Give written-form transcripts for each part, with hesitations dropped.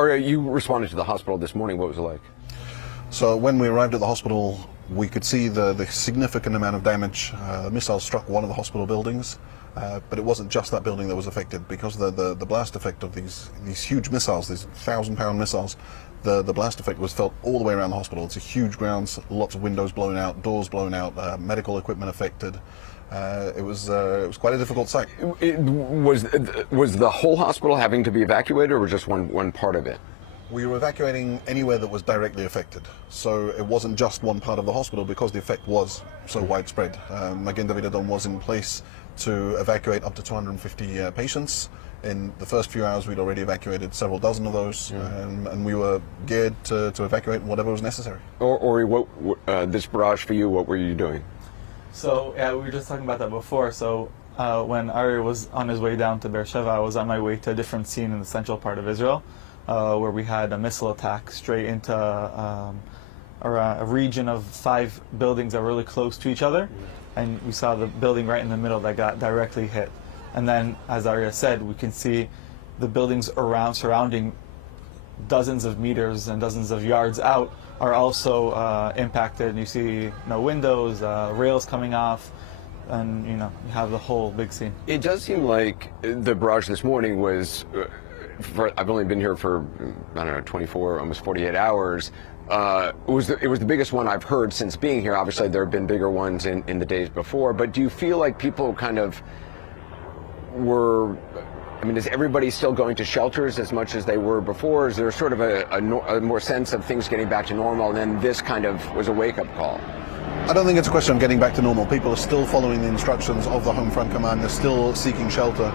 Or you responded to the hospital this morning. What was it like? So when we arrived at the hospital, we could see the significant amount of damage. The missile struck one of the hospital buildings, but it wasn't just that building that was affected because of the blast effect of these huge missiles, these 1,000-pound missiles. The blast effect was felt all the way around the hospital. It's a huge grounds, lots of windows blown out, doors blown out, medical equipment affected. It was quite a difficult sight. Was the whole hospital having to be evacuated, or was just one part of it? We were evacuating anywhere that was directly affected. So it wasn't just one part of the hospital because the effect was so widespread. Magen David Adom was in place to evacuate up to 250 patients. In the first few hours, we'd already evacuated several dozen of those, and we were geared to evacuate whatever was necessary. Ori, this barrage for you, what were you doing? So, yeah, we were just talking about that before. So, when Ari was on his way down to Beersheba, I was on my way to a different scene in the central part of Israel, where we had a missile attack straight into a region of 5 buildings that were really close to each other, and we saw the building right in the middle that got directly hit. And then, as Arya said, we can see the buildings surrounding dozens of meters and dozens of yards out are also impacted. You see no windows, rails coming off, and you have the whole big scene. It does seem like the barrage this morning was, I've only been here for, I don't know, 24, almost 48 hours. It was the biggest one I've heard since being here. Obviously, there have been bigger ones in the days before, but do you feel like people kind of is everybody still going to shelters as much as they were before? Is there sort of a more sense of things getting back to normal, and then this kind of was a wake-up call? I don't think it's a question of getting back to normal. People are still following the instructions of the Home Front Command. They're still seeking shelter.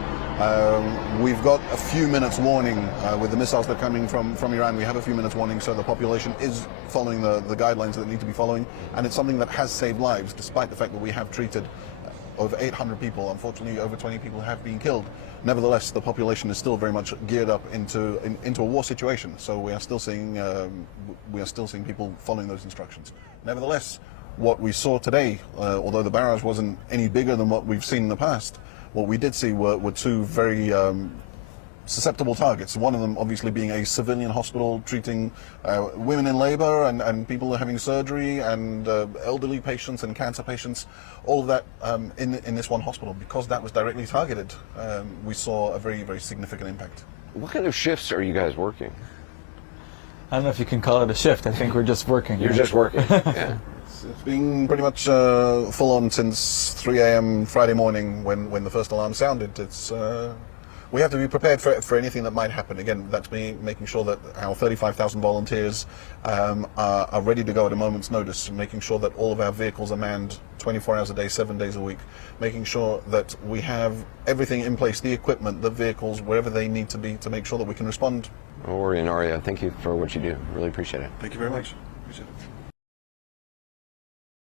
We've got a few minutes warning with the missiles that are coming from Iran. We have a few minutes warning, so the population is following the guidelines that they need to be following, and it's something that has saved lives, despite the fact that we have treated over 800 people. Unfortunately, over 20 people have been killed. Nevertheless, the population is still very much geared up into a war situation. So we are still seeing people following those instructions. Nevertheless, what we saw today, although the barrage wasn't any bigger than what we've seen in the past, what we did see were 2 very susceptible targets. One of them obviously being a civilian hospital treating women in labor and people having surgery and elderly patients and cancer patients. All of that in this one hospital. Because that was directly targeted, we saw a very, very significant impact. What kind of shifts are you guys working? I don't know if you can call it a shift. I think we're just working. You're just working, yeah. It's been pretty much full on since 3 a.m. Friday morning when the first alarm sounded. We have to be prepared for anything that might happen. Again, that's me making sure that our 35,000 volunteers are ready to go at a moment's notice, making sure that all of our vehicles are manned 24 hours a day, 7 days a week, making sure that we have everything in place, the equipment, the vehicles, wherever they need to be to make sure that we can respond. Ori and Arya, thank you for what you do. Really appreciate it. Thank you very much. Appreciate it.